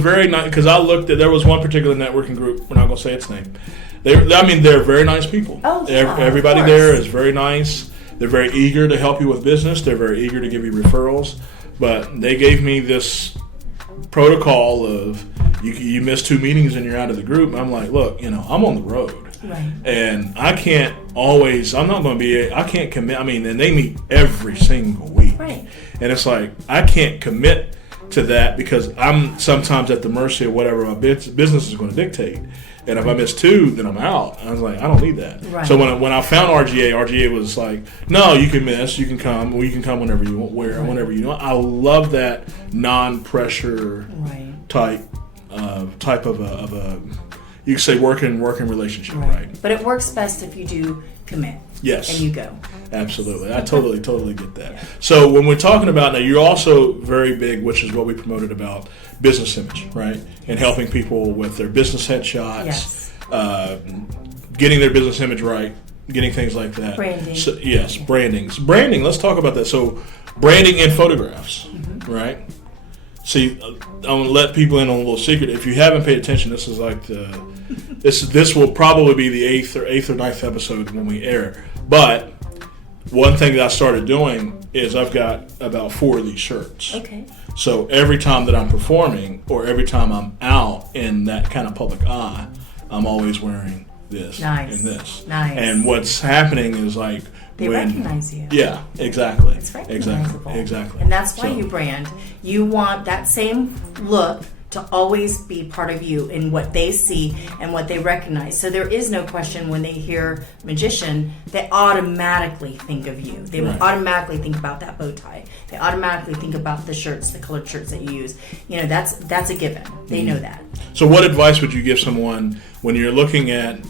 very nice, because I looked at, there was one particular networking group, we're not going to say its name. They're very nice people. Oh, yeah, everybody there is very nice. They're very eager to help you with business. They're very eager to give you referrals. But they gave me this protocol of you miss 2 meetings and you're out of the group. And I'm like, look, I'm on the road. Right. And I can't commit. I mean, and they meet every single week. Right. And it's like, I can't commit to that because I'm sometimes at the mercy of whatever my business is going to dictate. And if I miss 2, then I'm out. I was like, I don't need that. Right. So when I found RGA was like, no, you can miss, you can come, or you can come whenever you want, whenever you want. I love that non-pressure type of a you could say working relationship, right? But it works best if you do commit. Yes. And you go. Absolutely. I totally get that. Yeah. So when we're talking about, now you're also very big, which is what we promoted about business image, right? And helping people with their business headshots, yes. Getting their business image right, getting things like that. Branding. So, yes, branding. Branding, let's talk about that. So branding in photographs, right? See, I'm going to let people in on a little secret. If you haven't paid attention, this is like this will probably be the eighth or 9th episode when we air. But one thing that I started doing is I've got about 4 of these shirts. Okay. So every time that I'm performing or every time I'm out in that kind of public eye, I'm always wearing this and this. Nice. And what's happening is like they recognize you. Yeah, exactly. It's recognizable. Exactly. And that's why you brand. You want that same look to always be part of you in what they see and what they recognize. So there is no question when they hear magician, they automatically think of you. They will automatically think about that bow tie. They automatically think about the shirts, the colored shirts that you use. That's a given. They know that. So what advice would you give someone when you're looking at,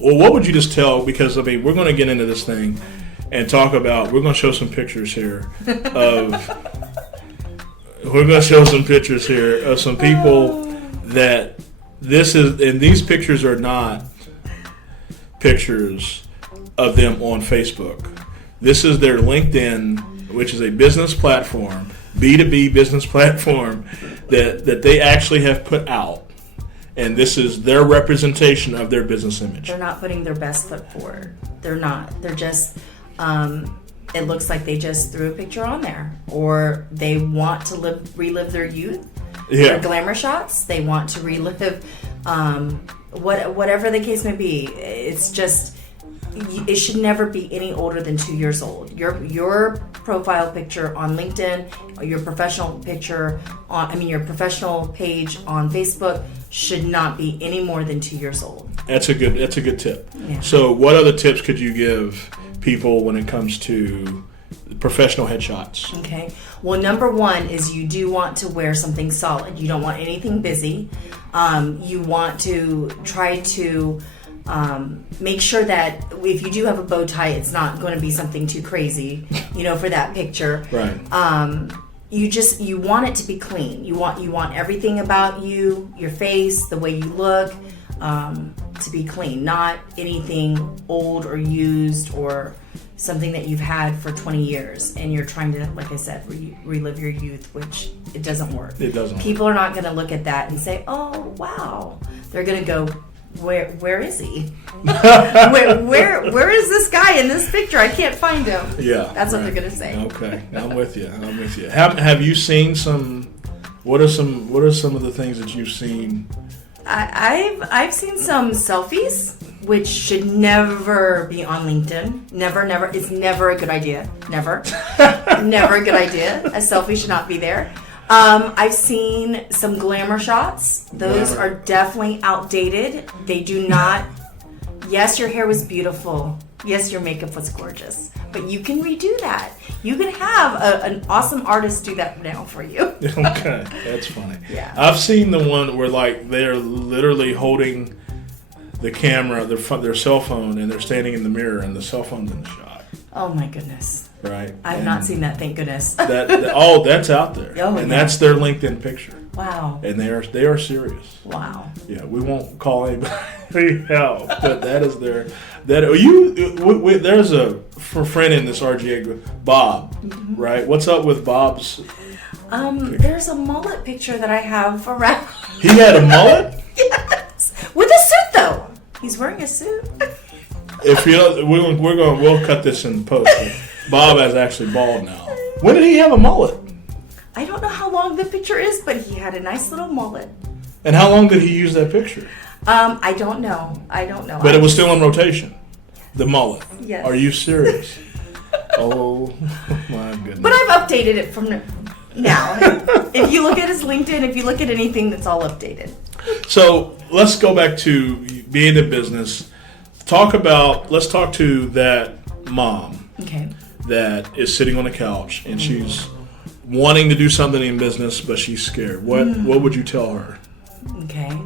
well, what would you just tell, because I mean, we're going to get into this thing and talk about, we're going to show some pictures here of some people that this is, and these pictures are not pictures of them on Facebook. This is their LinkedIn, which is a business platform, B2B business platform that they actually have put out. And this is their representation of their business image. They're not putting their best foot forward. They're not. They're just, it looks like they just threw a picture on there. Or they want to relive their youth, their glamour shots. They want to relive whatever the case may be. It's just, it should never be any older than 2 years old. Your profile picture on LinkedIn, or your professional picture your professional page on Facebook should not be any more than 2 years old. That's a good tip. Yeah. So what other tips could you give people when it comes to professional headshots? Okay. Well, number 1 is you do want to wear something solid. You don't want anything busy. You want to try to make sure that if you do have a bow tie, it's not going to be something too crazy, for that picture. Right. You want it to be clean. You want everything about you, your face, the way you look, to be clean, not anything old or used or something that you've had for 20 years and you're trying to, like I said, relive your youth, which it doesn't work. It doesn't. People are not going to look at that and say, "Oh, wow." They're going to go, Where is he? where is this guy in this picture? I can't find him. Yeah, that's what they're gonna say. Okay, I'm with you. Have you seen some? What are some of the things that you've seen? I've seen some selfies, which should never be on LinkedIn. Never. It's never a good idea. Never a good idea. A selfie should not be there. I've seen some glamour shots. Those are definitely outdated. They do not. Yes, your hair was beautiful. Yes, your makeup was gorgeous. But you can redo that. You can have an awesome artist do that now for you. Okay, that's funny. Yeah. I've seen the one where they're literally holding the camera, their cell phone, and they're standing in the mirror, and the cell phone's in the shot. Oh my goodness. right? I've not seen that, thank goodness. That's out there. Oh, and yeah. that's their LinkedIn picture. Wow. And they are serious. Wow. Yeah, we won't call anybody out, but that is their there's a friend in this RGA group, Bob, right? What's up with Bob's? There's a mullet picture that I have around. He had a mullet? Yes, with a suit though. He's wearing a suit. If you don't, we'll cut this in post. Bob is actually bald now. When did he have a mullet? I don't know how long the picture is, but he had a nice little mullet. And how long did he use that picture? I don't know. But it was still in rotation. The mullet. Yes. Are you serious? Oh my goodness. But I've updated it from now. If you look at his LinkedIn, if you look at anything, that's all updated. So let's go back to being in business. Let's talk to that mom. Okay. That is sitting on the couch and she's wanting to do something in business, but she's scared. What would you tell her? Okay.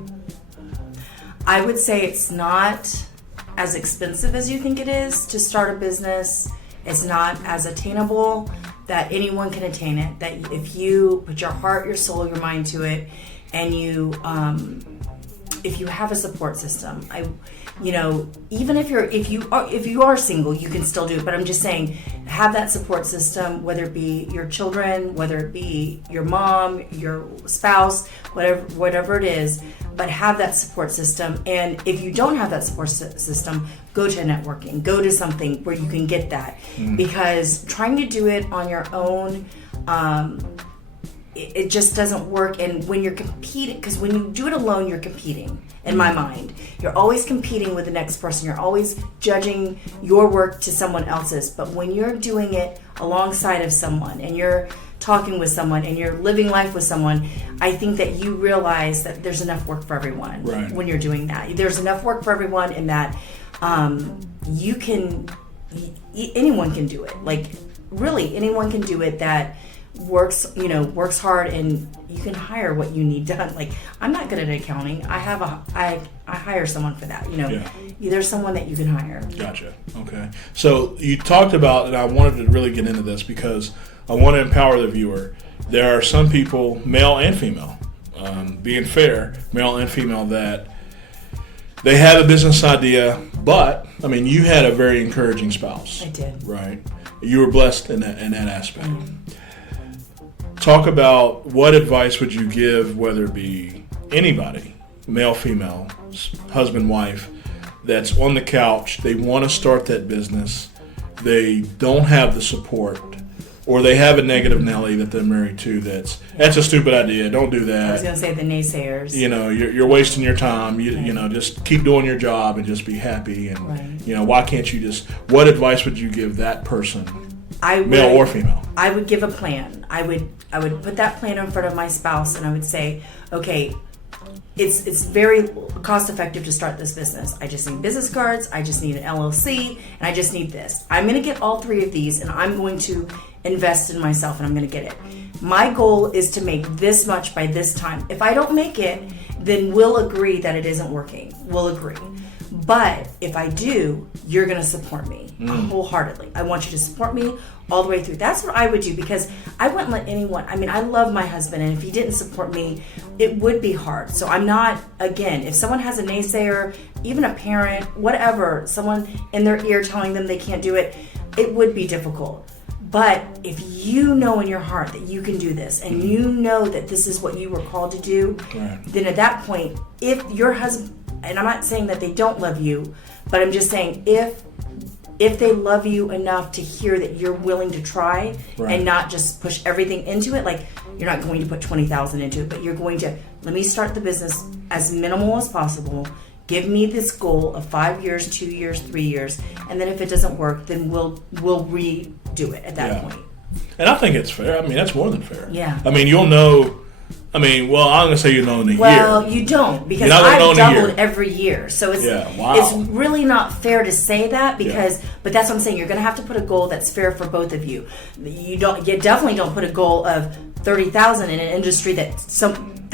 I would say it's not as expensive as you think it is to start a business. It's not as attainable that anyone can attain it. That if you put your heart, your soul, your mind to it, and if you have a support system, even if you are single, you can still do it. But I'm just saying, have that support system, whether it be your children, whether it be your mom, your spouse, whatever it is. But have that support system. And if you don't have that support system, go to networking. Go to something where you can get that. Because trying to do it on your own, it just doesn't work. And when you're competing, because when you do it alone, you're competing. In my mind, you're always competing with the next person. You're always judging your work to someone else's. But when you're doing it alongside of someone and you're talking with someone and you're living life with someone, I think that you realize that there's enough work for everyone when you're doing that. There's enough work for everyone in that anyone can do it. Like really, anyone can do it that works hard, and you can hire what you need done. Like I'm not good at accounting. I hire someone for that. There's someone that you can hire. Gotcha. Okay. So you talked about, and I wanted to really get into this because I want to empower the viewer. There are some people, male and female, being fair, male and female, that they have a business idea, but I mean, you had a very encouraging spouse. I did. Right. You were blessed in that aspect. Talk about what advice would you give, whether it be anybody, male, female, husband, wife, that's on the couch, they want to start that business, they don't have the support, or they have a negative Nelly that they're married to that's a stupid idea, don't do that. I was going to say the naysayers. You're wasting your time, just keep doing your job and just be happy, and why can't you what advice would you give that person, male or female? I would give a plan. I would put that plan in front of my spouse, and I would say, okay, it's very cost effective to start this business. I just need business cards, I just need an LLC, and I just need this. I'm going to get all three of these, and I'm going to invest in myself, and I'm going to get it. My goal is to make this much by this time. If I don't make it, then we'll agree that it isn't working. We'll agree. But if I do, you're going to support me wholeheartedly. I want you to support me all the way through. That's what I would do, because I wouldn't let anyone, I love my husband, and if he didn't support me, it would be hard. So I'm not, again, if someone has a naysayer, even a parent, whatever, someone in their ear telling them they can't do it, it would be difficult. But if you know in your heart that you can do this, and you know that this is what you were called to do, then at that point, if your husband, and I'm not saying that they don't love you, but I'm just saying if they love you enough to hear that you're willing to try and not just push everything into it, like you're not going to put $20,000 into it, but you're going to, let me start the business as minimal as possible. Give me this goal of 5 years, 2 years, 3 years, and then if it doesn't work, then we'll redo it at that point. And I think it's fair. That's more than fair. Yeah. You'll know. I'm going to say you know in a year. Well, you don't, because I've doubled every year. So it's really not fair to say that, because but that's what I'm saying. You're going to have to put a goal that's fair for both of you. You definitely don't put a goal of $30,000 in an industry that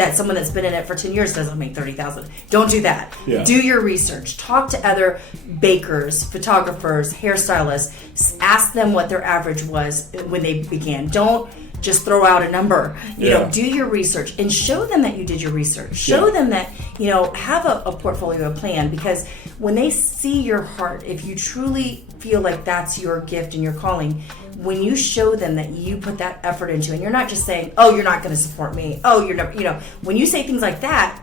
that someone that's been in it for 10 years doesn't make 30,000. Don't do that. Yeah. Do your research. Talk to other bakers, photographers, hairstylists. Ask them what their average was when they began. Don't just throw out a number. You know, do your research and show them that you did your research. Show them that, you know, have a portfolio, a plan, because when they see your heart, if you truly feel like that's your gift and your calling, when you show them that you put that effort into, and you're not just saying, oh, you're not going to support me. Oh, you're never, you know, when you say things like that,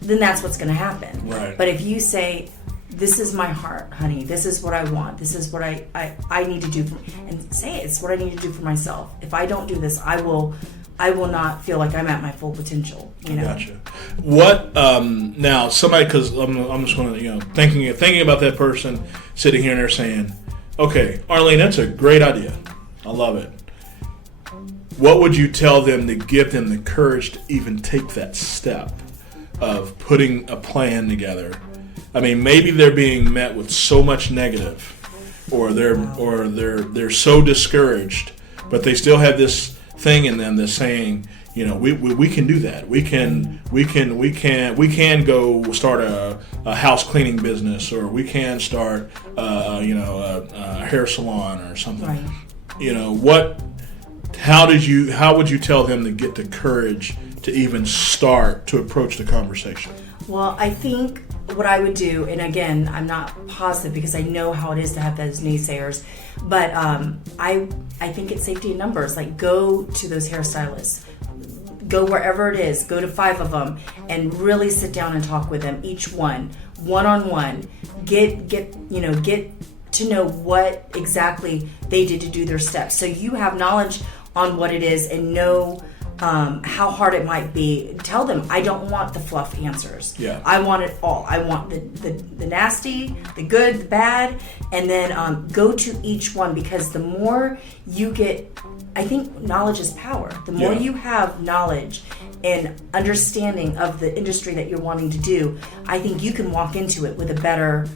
then that's what's going to happen. Right. But if you say, this is my heart, honey, this is what I want, this is what I need to do, and say it, it's what I need to do for myself. If I don't do this, I will not feel like I'm at my full potential. You know. Gotcha. What now? Somebody, because I'm just going to, you know, thinking about that person sitting here and they're saying, okay, Arlene, that's a great idea. I love it. What would you tell them to give them the courage to even take that step of putting a plan together? I mean, maybe they're being met with so much negative, or they're so discouraged, but they still have this thing in them that's saying, you know, we can do that. We can go start a house cleaning business, or we can start a hair salon or something. Right. You know, how would you tell them to get the courage to even start to approach the conversation? Well, I think what I would do, and again, I'm not positive because I know how it is to have those naysayers, but I think it's safety in numbers. Like, go to those hairstylists, go wherever it is, go to 5 of them, and really sit down and talk with them, each one-on-one. Get to know what exactly they did to do their steps, so you have knowledge on what it is and know how hard it might be. Tell them, I don't want the fluff answers. Yeah. I want it all. I want the nasty, the good, the bad, and then go to each one, because the more you get, I think knowledge is power. The more you have knowledge and understanding of the industry that you're wanting to do, I think you can walk into it with a better...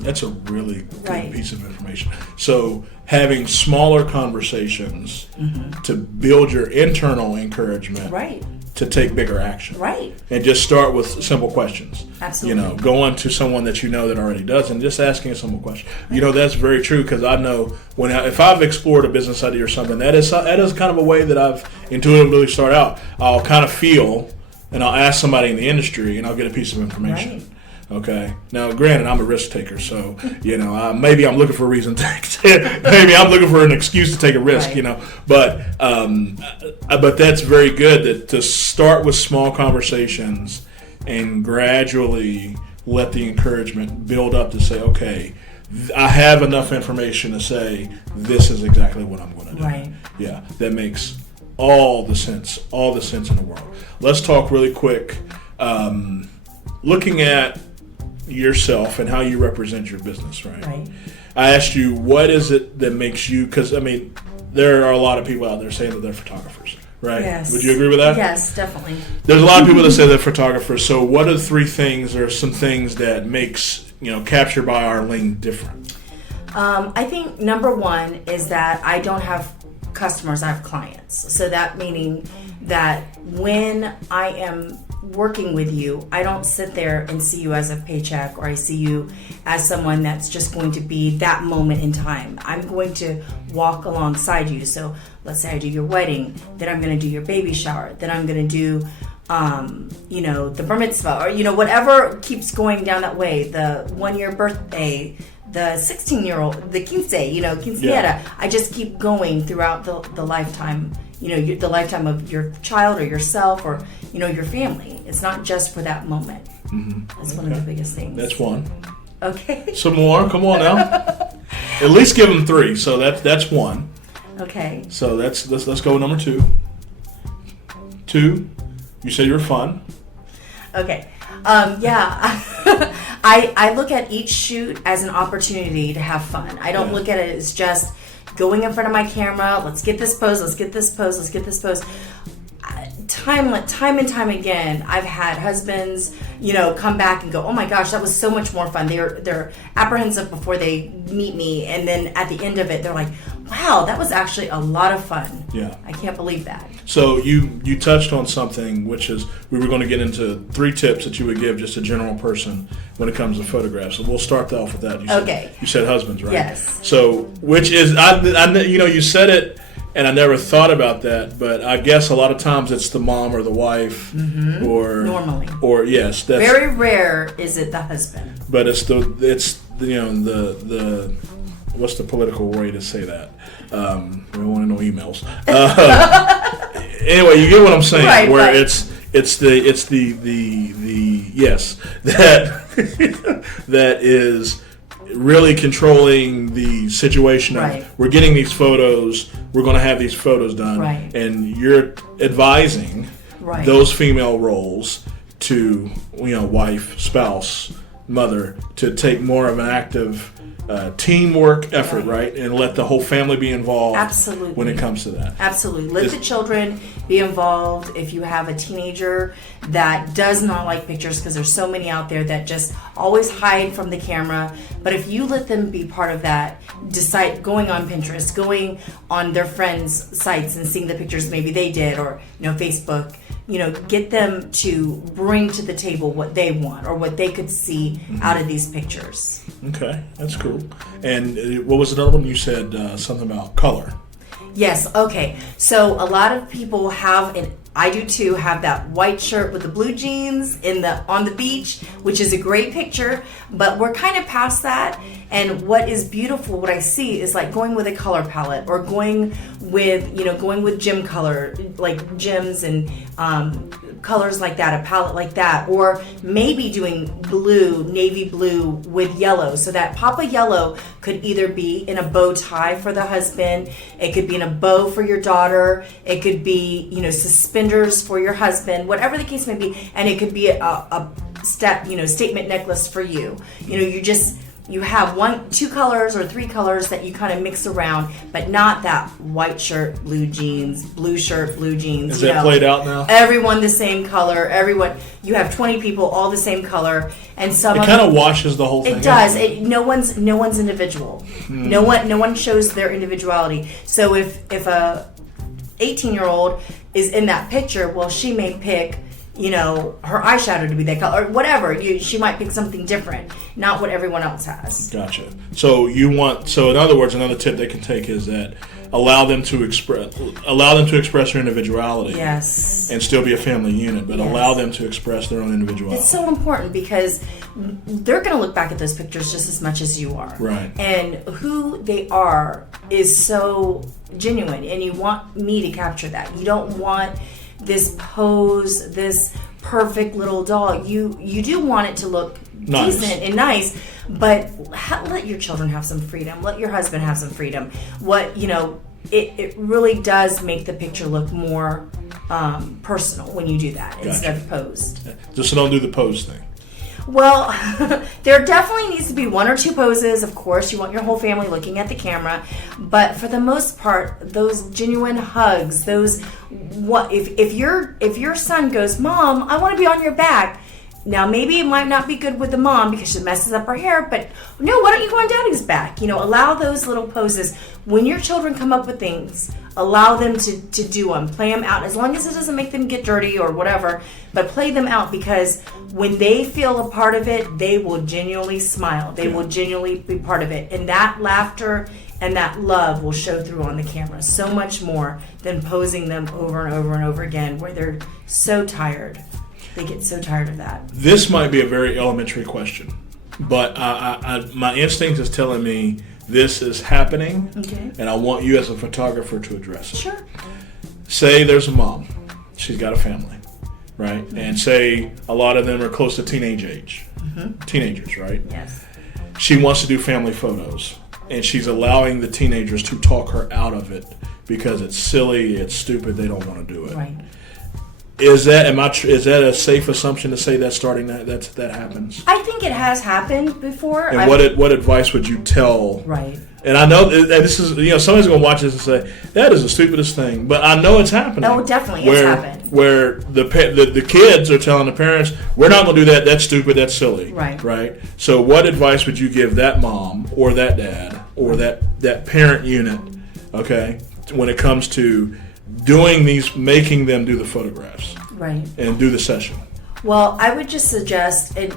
That's a really good piece of information. So having smaller conversations to build your internal encouragement to take bigger action. Right. And just start with simple questions. Absolutely. You know, going to someone that you know that already does and just asking a simple question. Right. You know, that's very true, because I know if I've explored a business idea or something, that is kind of a way that I've intuitively start out. I'll kind of feel, and I'll ask somebody in the industry, and I'll get a piece of information. Right. Okay. Now, granted, I'm a risk taker, so you know, maybe I'm looking for a reason maybe I'm looking for an excuse to take a risk, right. You know. But that's very good to start with small conversations and gradually let the encouragement build up to say, okay, I have enough information to say this is exactly what I'm going to do. Right. Yeah, that makes all the sense in the world. Let's talk really quick. Looking at yourself and how you represent your business, right? Right. I asked you, what is it that makes you, because I mean, there are a lot of people out there saying that they're photographers, right? Yes. Would you agree with that? Yes, definitely. There's a lot of people that say they're photographers. So what are the 3 things or some things that makes, you know, Captured by Arlene different? I think number 1 is that I don't have customers, I have clients. So that meaning that when I am working with you, I don't sit there and see you as a paycheck, or I see you as someone that's just going to be that moment in time. I'm going to walk alongside you. So let's say I do your wedding, then I'm going to do your baby shower, then I'm going to do the bar mitzvah, or whatever keeps going down that way, the 1-year birthday, the 16-year-old, the quinceañera. Yeah. I just keep going throughout the lifetime, the lifetime of your child or yourself or, your family. It's not just for that moment. Mm-hmm. That's one of the biggest things. That's one. Okay. Some more. Come on now. At least give them 3. So that's 1. Okay. So let's go with number 2. 2, you said you're fun. Okay. I look at each shoot as an opportunity to have fun. I don't look at it as just going in front of my camera, let's get this pose, let's get this pose, let's get this pose. Time and time again, I've had husbands, come back and go, oh my gosh, that was so much more fun. They're apprehensive before they meet me, and then at the end of it, they're like, Wow, that was actually a lot of fun. Yeah. I can't believe that. So you touched on something, which is we were going to get into 3 tips that you would give just a general person when it comes to photographs. So we'll start off with that. You said husbands, right? Yes. So which is you said it, and I never thought about that, but I guess a lot of times it's the mom or the wife, or normally, or yes, that's very rare. Is it the husband? But it's the what's the political way to say that? We don't want no emails. Anyway, you get what I'm saying. Right, where right. it's the yes that that is really controlling the situation. Right. Of, we're getting these photos. We're going to have these photos done, right. and you're advising right. those female roles to wife, spouse, mother to take more of an active teamwork effort, right? And let the whole family be involved. Absolutely. When it comes to that. Absolutely. Let the children be involved. If you have a teenager that does not like pictures, because there's so many out there that just always hide from the camera, but if you let them be part of that, decide going on Pinterest, going on their friends' sites and seeing the pictures maybe they did, or Facebook, get them to bring to the table what they want or what they could see out of these pictures. Okay, that's cool. And what was another one you said? Something about color. Yes. Okay. So a lot of people have, and I do too, have that white shirt with the blue jeans on the beach, which is a great picture, but we're kind of past that. And what is beautiful, what I see is like going with a color palette, or going with gym color, like gyms and colors like that, a palette like that, or maybe doing blue, navy blue with yellow. So that pop of yellow could either be in a bow tie for the husband, it could be in a bow for your daughter, it could be, suspenders for your husband, whatever the case may be, and it could be a statement necklace for you. You have 1, 2 colors or 3 colors that you kind of mix around, but not that white shirt, blue jeans, blue shirt, blue jeans. Is that played out now? Everyone the same color. You have 20 people all the same color, and some it kind of washes the whole thing. It does. No one's individual. No one shows their individuality. So if a 18-year-old is in that picture, well, she may pick her eyeshadow to be that color, or whatever. She might pick something different, not what everyone else has. Gotcha. So in other words, another tip they can take is that allow them to express their individuality. Yes. And still be a family unit, but yes. Allow them to express their own individuality. It's so important because they're going to look back at those pictures just as much as you are. Right. And who they are is so genuine, and you want me to capture that. You don't want this pose, this perfect little doll. You do want it to look nice. Decent and nice, but let your children have some freedom. Let your husband have some freedom. It really does make the picture look more personal when you do that instead of posed. Just don't do the pose thing. Well, there definitely needs to be 1 or 2 poses. Of course, you want your whole family looking at the camera, but for the most part, those genuine hugs, if your son goes, "Mom, I want to be on your back." Now, maybe it might not be good with the mom because she messes up her hair, but no, why don't you go on daddy's back? Allow those little poses. When your children come up with things, allow them to do them. Play them out, as long as it doesn't make them get dirty or whatever, but play them out, because when they feel a part of it, they will genuinely smile. They will genuinely be part of it. And that laughter and that love will show through on the camera so much more than posing them over and over and over again, where they're so tired. They get so tired of that. This might be a very elementary question, but my instinct is telling me this is happening, and I want you as a photographer to address it. Sure. Say there's a mom. She's got a family, right? Mm-hmm. And say a lot of them are close to teenage age. Mm-hmm. Teenagers, right? Yes. She wants to do family photos, and she's allowing the teenagers to talk her out of it because it's silly, it's stupid, they don't want to do it. Right. Is that a safe assumption to say that that happens? I think it has happened before. And what advice would you tell? Right. And I know that this is somebody's going to watch this and say that is the stupidest thing, but I know it's happening. Oh, definitely, it's happened. Where the kids are telling the parents, "We're not going to do that. That's stupid. That's silly." Right. Right. So, what advice would you give that mom or that dad or that parent unit Okay, when it comes to doing these, making them do the photographs, Right. and do the session. Well, I would just suggest, and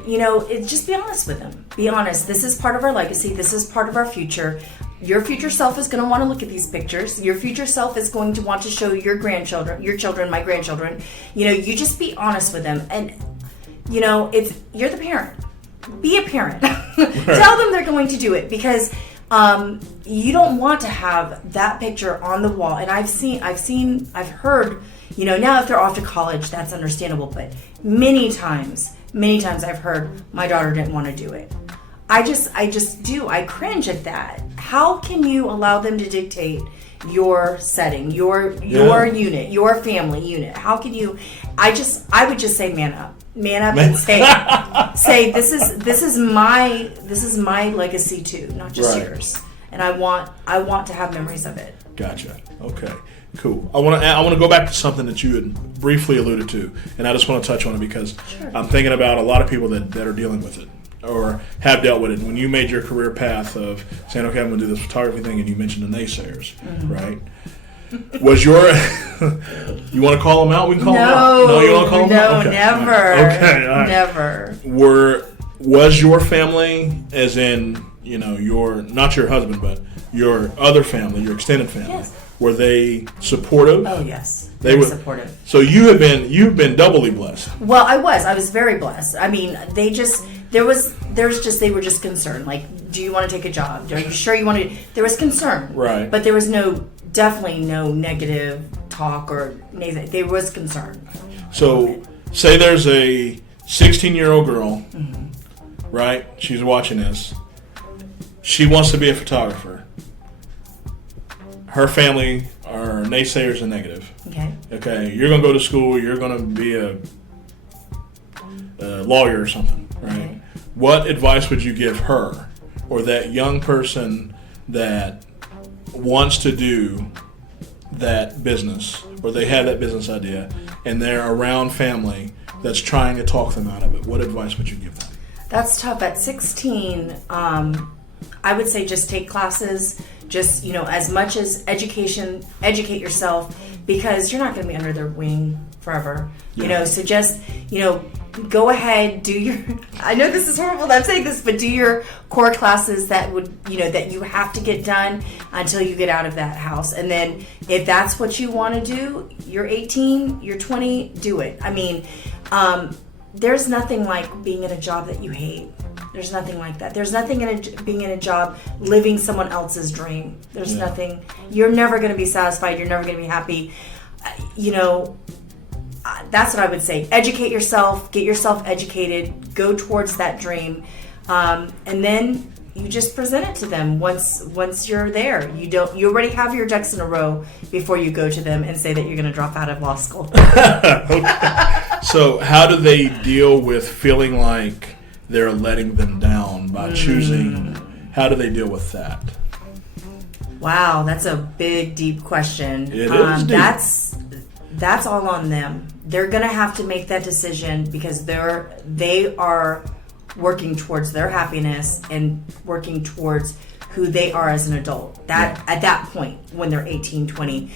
just be honest with them. Be honest. This is part of our legacy. This is part of our future. Your future self is going to want to look at these pictures. Your future self is going to want to show your grandchildren, your children, my grandchildren. You just be honest with them. And, if you're the parent, be a parent. Tell them they're going to do it, because you don't want to have that picture on the wall. And I've heard, now if they're off to college, that's understandable. But many times I've heard my daughter didn't want to do it. I cringe at that. How can you allow them to dictate your setting, your unit, your family unit? How can you? I would just say man up and say this is my legacy too, not just yours. And I want to have memories of it. Gotcha. Okay. Cool. I want to go back to something that you had briefly alluded to, and I just want to touch on it because I'm thinking about a lot of people that are dealing with it or have dealt with it. When you made your career path of saying, okay, I'm going to do this photography thing, and you mentioned the naysayers, right? Was your you want to call them out? We can call them out. No, you don't call them out? No, okay. never. Okay, all right. Never. Was your family, as in, your, not your husband, but your other family, your extended family, yes, were they supportive? Oh yes, they were supportive. So you've been doubly blessed. Well, I was very blessed. I mean, they were just concerned. Like, do you want to take a job? Are you sure you want to? There was concern, right? But there was definitely no negative talk or anything. There was concern. So, say there's a 16-year-old girl, right? She's watching this. She wants to be a photographer. Her family are naysayers and negative. Okay. You're going to go to school. You're going to be a lawyer or something, right? Okay. What advice would you give her or that young person that wants to do that business, or they have that business idea, and they're around family that's trying to talk them out of it? What advice would you give them? That's tough. At 16, I would say just take classes. Just, as much as educate yourself, because you're not going to be under their wing forever. Yeah. So just, go ahead, do your, I know this is horrible that I'm saying this, but do your core classes that would, that you have to get done until you get out of that house. And then if that's what you want to do, you're 18, you're 20, do it. I mean, there's nothing like being in a job that you hate. There's nothing like that. There's nothing being in a job, living someone else's dream. There's nothing. You're never going to be satisfied. You're never going to be happy. That's what I would say. Educate yourself. Get yourself educated. Go towards that dream, and then you just present it to them. Once you're there, you already have your ducks in a row before you go to them and say that you're going to drop out of law school. Okay. So how do they deal with feeling like they're letting them down by choosing? How do they deal with that? Wow, that's a big, deep question. It is deep. That's all on them. They're gonna have to make that decision because they are working towards their happiness and working towards who they are as an adult. At that point, when they're 18, 20,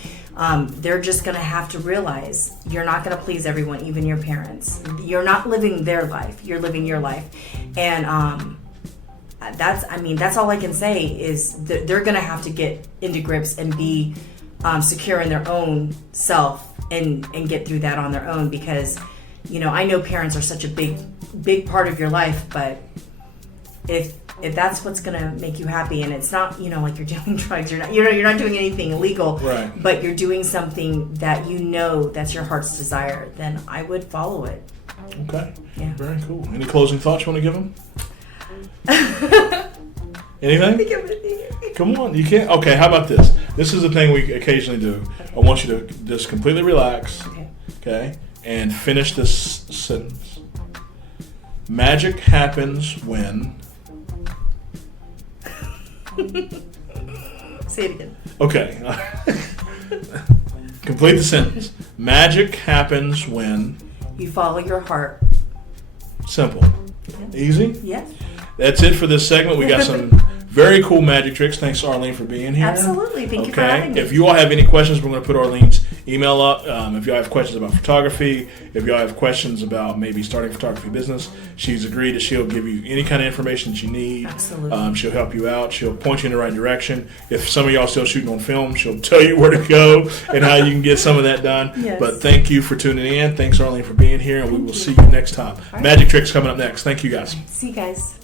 they're just going to have to realize you're not going to please everyone, even your parents. You're not living their life. You're living your life. And that's all I can say is they're going to have to get into grips and be secure in their own self and get through that on their own, because, I know parents are such a big part of your life, but if that's what's gonna make you happy, and it's not, like you're doing drugs, you're not doing anything illegal, right, but you're doing something that that's your heart's desire, then I would follow it. Okay. Yeah. Very cool. Any closing thoughts you want to give them? Anything? Come on, you can't. Okay, how about this? This is the thing we occasionally do. I want you to just completely relax. Okay, and finish this sentence. Magic happens when. Say it again. Okay. Complete the sentence. Magic happens when. You follow your heart. Simple. Easy? Yes. That's it for this segment. We got some very cool magic tricks. Thanks, Arlene, for being here. Absolutely. Thank you for having me. If you all have any questions, we're going to put Arlene's email up. If you all have questions about photography, if you all have questions about maybe starting a photography business, she's agreed that she'll give you any kind of information that you need. Absolutely. She'll help you out. She'll point you in the right direction. If some of y'all still shooting on film, she'll tell you where to go and how you can get some of that done. Yes. But thank you for tuning in. Thanks, Arlene, for being here, and we will see you next time. Magic tricks coming up next. Thank you, guys. See you guys.